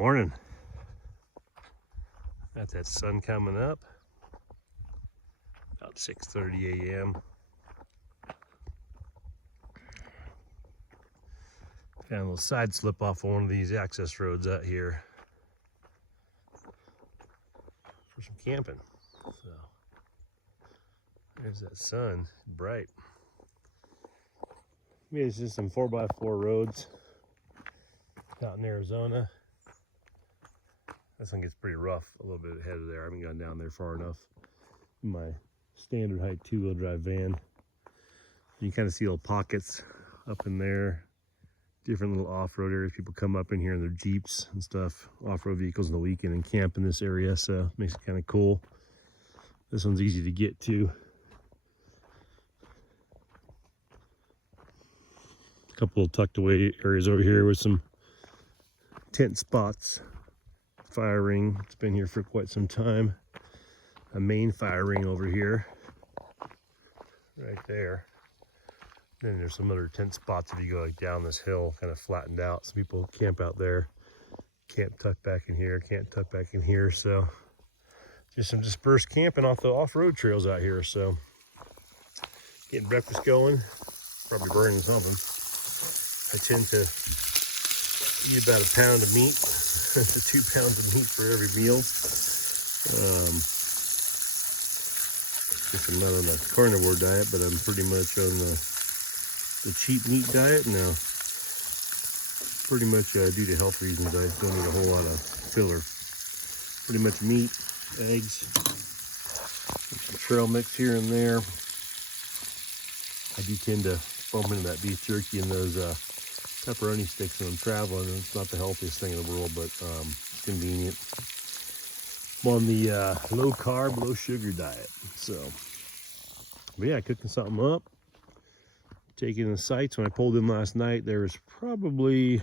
Morning. Got that sun coming up. About 6:30 a.m. Found a little side slip off of one of these access roads out here for some camping. So there's that sun, bright. Maybe it's just some 4x4 roads out in Arizona. This one gets pretty rough a little bit ahead of there. I haven't gone down there far enough. My standard height 2-wheel drive van. You can kind of see little pockets up in there. Different little off-road areas. People come up in here in their Jeeps and stuff. Off-road vehicles on the weekend and camp in this area. So it makes it kind of cool. This one's easy to get to. A couple of tucked away areas over here with some tent spots. Fire ring, it's been here for quite some time. A main fire ring over here, right there. Then there's some other tent spots if you go like down this hill, kind of flattened out. Some people camp out there. Can't tuck back in here, can't tuck back in here. So just some dispersed camping off the off-road trails out here. So getting breakfast going, probably burning something. I tend to eat about a pound of meat to 2 pounds of meat for every meal. I'm not on a carnivore diet, but I'm pretty much on the cheap meat diet now. Pretty much due to health reasons, I don't eat a whole lot of filler. Pretty much meat, eggs, some trail mix here and there. I do tend to bump into that beef jerky and those pepperoni sticks when I'm traveling. It's not the healthiest thing in the world, but it's convenient. I'm on the low carb, low sugar diet. So, but yeah, cooking something up. Taking the sights. When I pulled in last night, there was probably,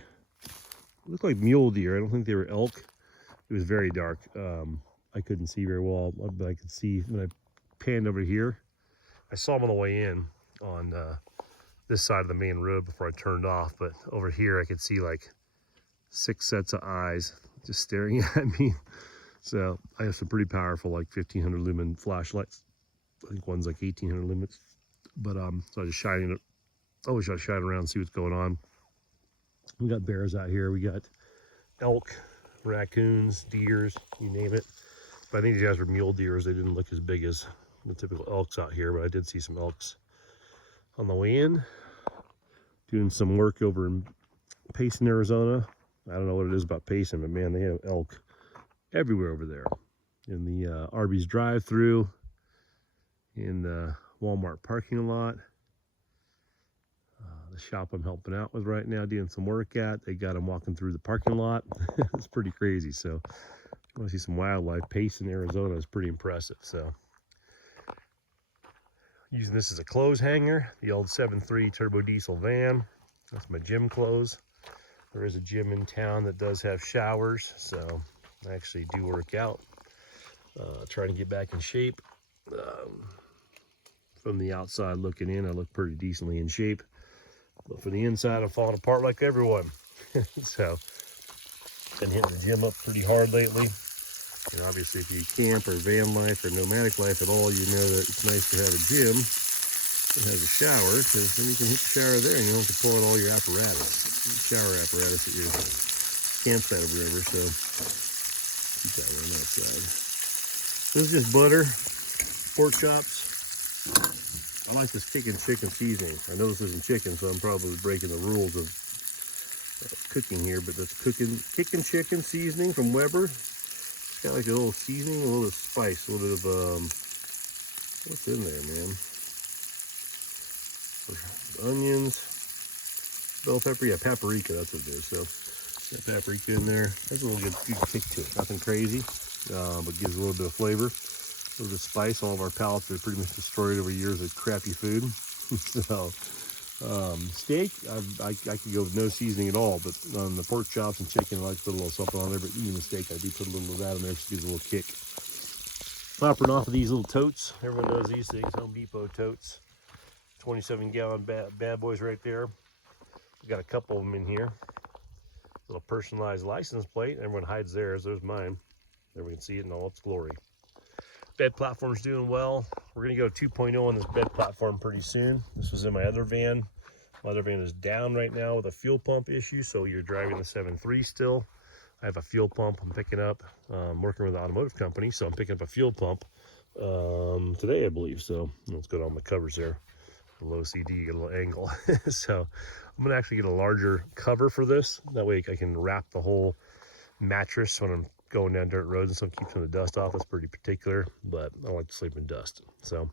looked like mule deer. I don't think they were elk. It was very dark. I couldn't see very well, but I could see when I panned over here. I saw them on the way in on this side of the main road before I turned off, but over here I could see like 6 sets of eyes just staring at me. So I have some pretty powerful like 1500 lumen flashlights. I think one's like 1800 lumens. But so I just shining it. Always try to shine around and see what's going on. We got bears out here. We got elk, raccoons, deers, you name it. But I think these guys were mule deers. They didn't look as big as the typical elks out here, but I did see some elks on the way in. Doing some work over in Payson, Arizona. I don't know what it is about Payson, but man, they have elk everywhere over there. In the Arby's drive-through, in the Walmart parking lot. The shop I'm helping out with right now, doing some work at, they got them walking through the parking lot. It's pretty crazy. So if you want to see some wildlife, Payson, Arizona is pretty impressive. So using this as a clothes hanger, the old 7.3 turbo diesel van. That's my gym clothes. There is a gym in town that does have showers, so I actually do work out. Trying to get back in shape. From the outside looking in, I look pretty decently in shape. But for the inside, I'm falling apart like everyone. So, been hitting the gym up pretty hard lately. And obviously, if you camp or van life or nomadic life at all, you know that it's nice to have a gym that has a shower, because then you can hit the shower there and you don't have to pull out all your apparatus, shower apparatus at your campsite or wherever. So, keep that one outside. This is just butter, pork chops. I like this chicken seasoning. I know this isn't chicken, so I'm probably breaking the rules of cooking here, but that's kicking chicken seasoning from Weber. It's got like a little seasoning, a little bit of spice, a little bit of, what's in there, man? Onions, bell pepper, yeah, paprika, that's what it is. So, got paprika in there. There's a little good kick to it. Nothing crazy, but gives a little bit of flavor. A little bit of spice. All of our palates are pretty much destroyed over years of crappy food. So, steak, I could go with no seasoning at all, but on the pork chops and chicken, I like to put a little something on there, but even the steak, I do put a little of that in there, just gives a little kick. Popping off of these little totes. Everyone knows these things, Home Depot totes. 27-gallon bad boys right there. We got a couple of them in here. Little personalized license plate. Everyone hides theirs. There's mine. There we can see it in all its glory. Bed platform's doing well. We're gonna go 2.0 on this bed platform pretty soon. This was in my other van. My other van is down right now with a fuel pump issue, so you're driving the 7.3 still. I have a fuel pump I'm picking up. Working with an automotive company, so I'm picking up a fuel pump today, I believe. So let's go down the covers there. The low CD, get a little angle. So I'm gonna actually get a larger cover for this. That way I can wrap the whole mattress when I'm going down dirt roads and so it keeps some of the dust off. That's pretty particular, but I don't like to sleep in dust. So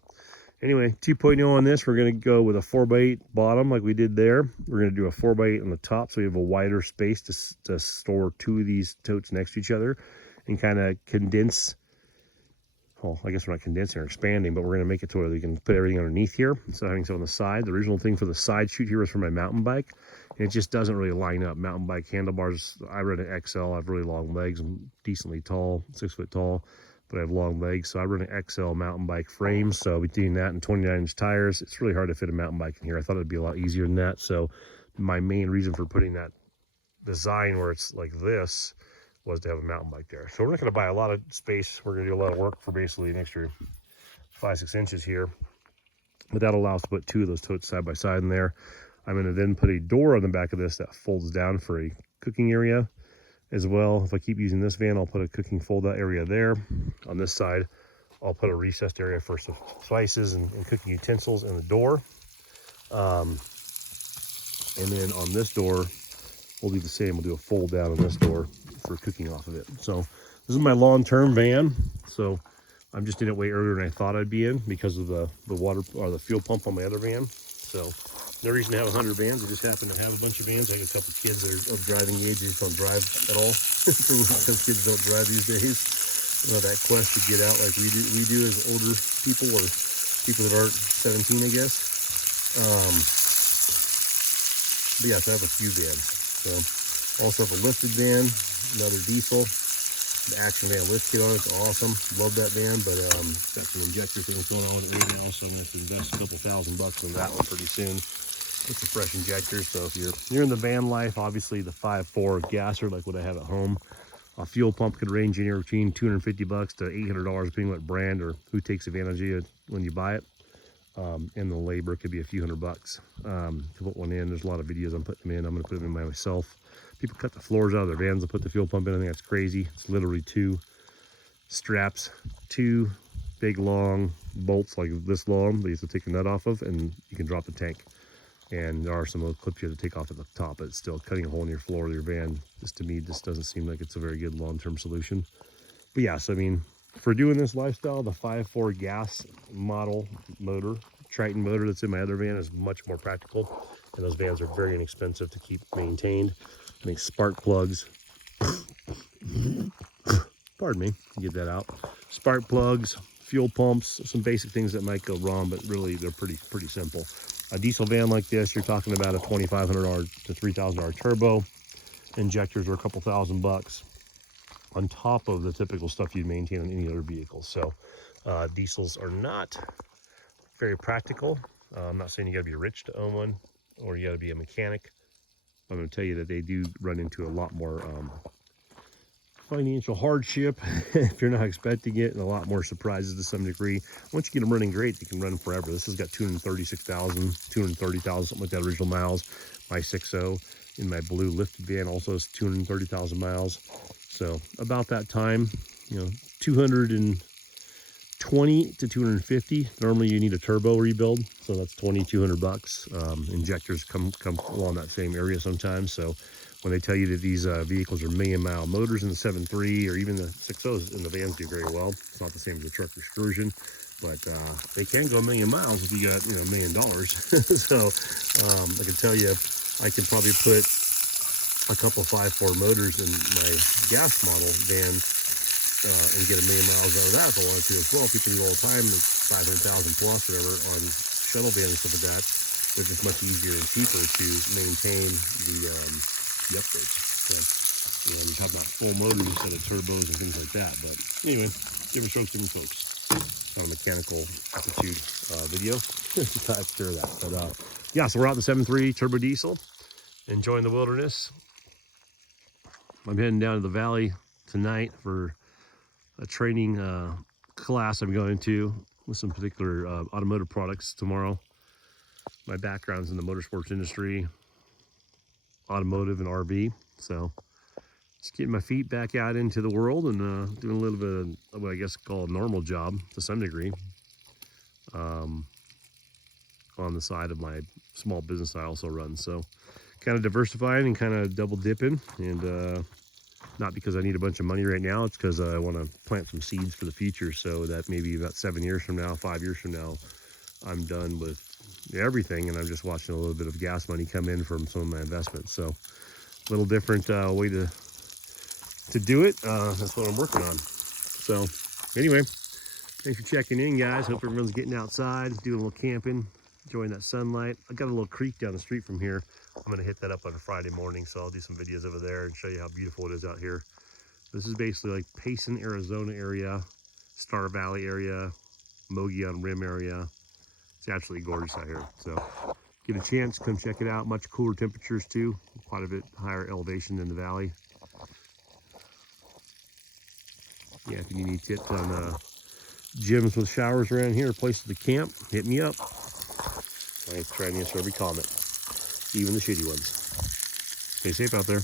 anyway, 2.0 on this. We're going to go with a 4x8 bottom like we did there. We're going to do a 4x8 on the top so we have a wider space to store two of these totes next to each other and kind of condense. Well, I guess we're not condensing or expanding, but we're going to make it to where we can put everything underneath here instead of having something on the side. The original thing for the side chute here was for my mountain bike, and it just doesn't really line up. Mountain bike handlebars, I run an XL. I have really long legs. I'm decently tall, 6 foot tall, but I have long legs, so I run an XL mountain bike frame. So between that and 29-inch tires, it's really hard to fit a mountain bike in here. I thought it'd be a lot easier than that. So my main reason for putting that design where it's like this was to have a mountain bike there. So we're not going to buy a lot of space. We're going to do a lot of work for basically an extra 5-6 inches here, but that allows us to put two of those totes side by side in there. I'm going to then put a door on the back of this that folds down for a cooking area as well. If I keep using this van, I'll put a cooking fold out area there. On this side, I'll put a recessed area for some spices and cooking utensils in the door. And then on this door, we'll do the same. We'll do a fold down on this door for cooking off of it. So this is my long-term van. So I'm just in it way earlier than I thought I'd be in because of the water or the fuel pump on my other van. So no reason to have 100 vans. I just happen to have a bunch of vans. I have a couple kids that are of driving age. They just don't drive at all. Because kids don't drive these days. That quest to get out like we do as older people or people that aren't 17, I guess. But yeah, so I have a few vans. So also have a lifted van, another diesel. The Action Van lift kit on it. It's awesome. Love that van, but got some injector things going on with it right now, so I'm going to have to invest a couple $1,000 in that one pretty soon. It's a fresh injector, so if you're in the van life, obviously the 5.4 gasser like what I have at home. A fuel pump could range anywhere between $250 to $800, depending what brand or who takes advantage of it when you buy it. And the labor could be a few $100 to put one in. There's a lot of videos I'm putting them in. I'm going to put them in myself. People cut the floors out of their vans and put the fuel pump in. I think that's crazy. It's literally two straps, two big long bolts like this long that you have to take the nut off of, and you can drop the tank. And there are some little clips you have to take off at the top, but it's still cutting a hole in your floor of your van. Just to me, this doesn't seem like it's a very good long-term solution. But yeah, so I mean, for doing this lifestyle, the 5.4 gas model motor, Triton motor that's in my other van is much more practical. And those vans are very inexpensive to keep maintained. I think spark plugs, pardon me, get that out. Spark plugs, fuel pumps, some basic things that might go wrong, but really they're pretty simple. A diesel van like this, you're talking about a $2,500 to $3,000 turbo. Injectors are a couple $1,000 on top of the typical stuff you'd maintain on any other vehicle. So diesels are not very practical. I'm not saying you gotta be rich to own one or you gotta be a mechanic. I'm going to tell you that they do run into a lot more financial hardship if you're not expecting it, and a lot more surprises to some degree. Once you get them running great, they can run forever. This has got 236,000, 230,000, something like that, original miles. My 6.0 in my blue lifted van also has 230,000 miles. So about that time, you know, 220 to 250. Normally you need a turbo rebuild, so that's $2,200. Injectors come along that same area sometimes. So when they tell you that these vehicles are million-mile motors in the 7.3 or even the 6.0s in the vans do very well. It's not the same as the truck excursion, but they can go a million miles if you got, you know, $1 million. So I can tell you, I can probably put a couple 5.4 motors in my gas model van and get 1 million miles out of that if I wanted to as well. People do all the time, 500,000 plus, whatever, on shuttle vans and stuff like that. They're just much easier and cheaper to maintain the upgrades. So, you know, you talk about full motors instead of turbos and things like that. But anyway, different strokes, different folks. On a mechanical aptitude video. Not sure of that. But yeah, so we're out in the 7.3 turbo diesel, enjoying the wilderness. I'm heading down to the valley tonight for a training class I'm going to with some particular automotive products tomorrow. My background's in the motorsports industry, automotive and RV, so just getting my feet back out into the world and doing a little bit of what I guess call a normal job to some degree on the side of my small business I also run. So kind of diversifying and kind of double dipping, and not because I need a bunch of money right now. It's because I want to plant some seeds for the future, so that maybe about 7 years from now, 5 years from now, I'm done with everything and I'm just watching a little bit of gas money come in from some of my investments. So a little different way to do it. That's what I'm working on. So anyway, thanks for checking in, guys. Hope everyone's getting outside, doing a little camping, enjoying that sunlight. I got a little creek down the street from here. I'm gonna hit that up on a Friday morning, so I'll do some videos over there and show you how beautiful it is out here. This is basically like Payson, Arizona area, Star Valley area, Mogollon Rim area. It's absolutely gorgeous out here. So get a chance, come check it out. Much cooler temperatures too, quite a bit higher elevation in the valley. Yeah, if you need any tips on gyms with showers around here, places to camp, hit me up. I try and answer every comment, even the shitty ones. Stay safe out there.